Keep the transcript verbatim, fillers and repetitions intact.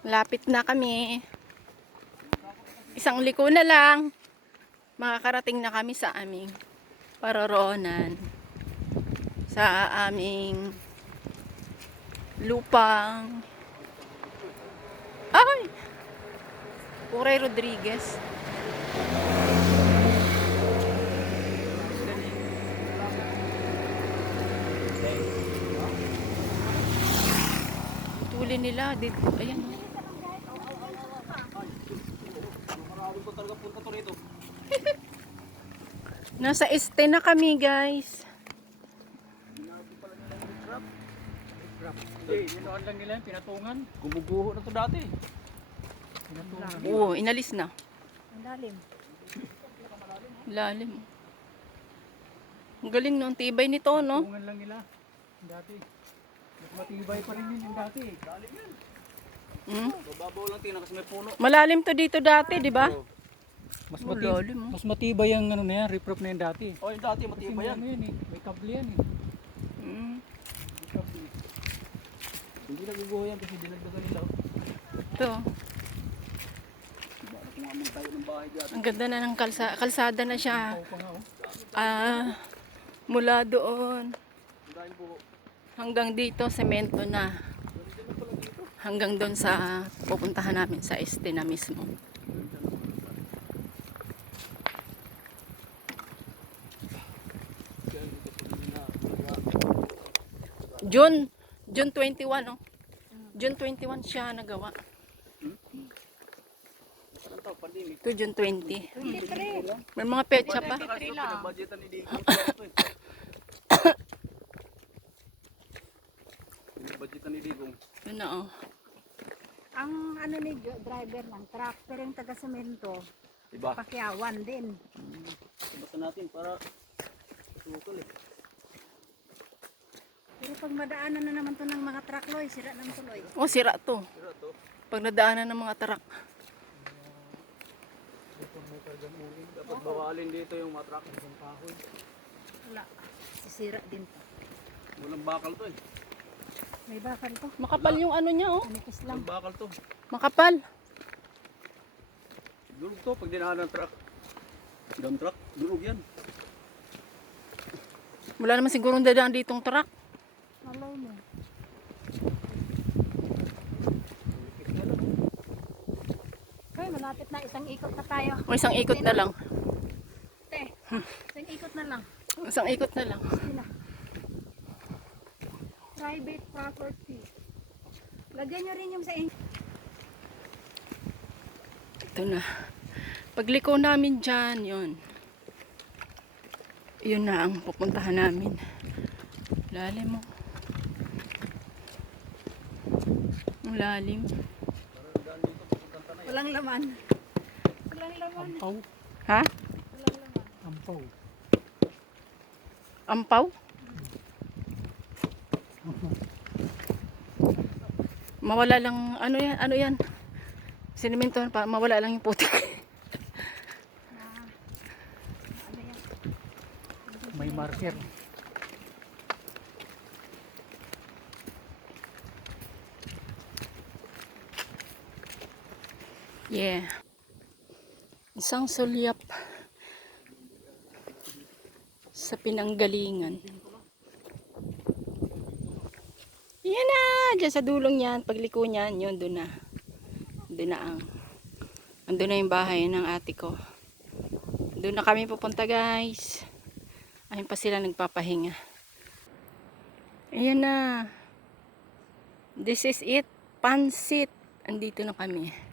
Lapit na kami. Isang liko na lang. Makakarating na kami sa aming paroroonan. Sa aming lupang. Ay! Uray Rodriguez. Tuli nila dito. Ayan. Nasa este na kami, guys. Hindi, yun lang nila yung pinatungan. Gumuguho na to dati. Pinatungan. Oo, inalis na. Ang lalim. Lalim. Ang galing no, ang tibay nito, no? Pinatungan lang nila. Dati. Mas matibay pa rin yun yung dati. Lalim yan. Hmm? Bababaw lang tingnan kasi may puno. Malalim to dito dati, di ba? Mas Oh, matibay, lalim, oh. mas matibay yung ano na yan, riprap na yan dati. Oh, yung dati Kasi matibay may yan. ano yan eh, may kable yan eh. Hmm. May kable. Hindi naguguho yan kasi dinagdagan nila. Ito. Baka kumamang tayo ng bahay dyan. Ang ganda na ng kalsa kalsada na siya. Pau pa nga oh. Ah, mula doon Dahil po, hanggang dito semento na. Hanggang doon sa pupuntahan namin sa este na mismo. June, June twenty-one, oh. June twenty-one siya nagawa. ano to, pandemic. Ito June twenty. twenty-three. May mga petsa pa. Kasi pinag-budgetan ni Digo. Ito eh. Pinag-budgetan ni Digo. Yun na, oh. Ang ano ni jo- driver ng truck, pero yung taga-semento, Diba? pakyawan din. Basta natin para sukal eh. Pero pag madaanan na naman to ng mga truck, loy, sira ng tuloy. Oh, sira to. Pero to, Pag nadaanan ng mga truck. dapat bawalin dito yung mga truck. Wala. Sisira din to. Walang bakal to eh. May bakal to. Makapal yung ano niya, oh. Manipis lang. Walang bakal to. Makapal. Durog to pag dinahan ng truck. Dump truck, durog yan. Wala naman siguro dadaan ditong truck. Malay mo. Okay, malapit na. Isang ikot na tayo. O isang ikot na lang. Te, isang ikot na lang. Isang ikot na lang. Sila. Private property. Lagyan nyo rin yung sa inyo. Ito na. Pagliko namin dyan, yun. Yun na ang pupuntahan namin. Lalim mo. Ang lalim. Walang laman. Walang laman. Ampaw. Ha? Walang laman. Ampaw. Ampaw? Mawala lang, ano yan, ano yan? Sinimento pa, mawala lang yung putik. Na, ano yan? May marker. Yeah. Isang sulyap sa pinanggalingan. Yan na! Diyan sa dulong yan. Pagliko niyan, yun, doon na. Doon na ang andun na yung bahay ng ate ko. Doon na kami pupunta, guys. Ayun pa sila nagpapahinga. Ayan na. This is it. Pansit. Andito na kami.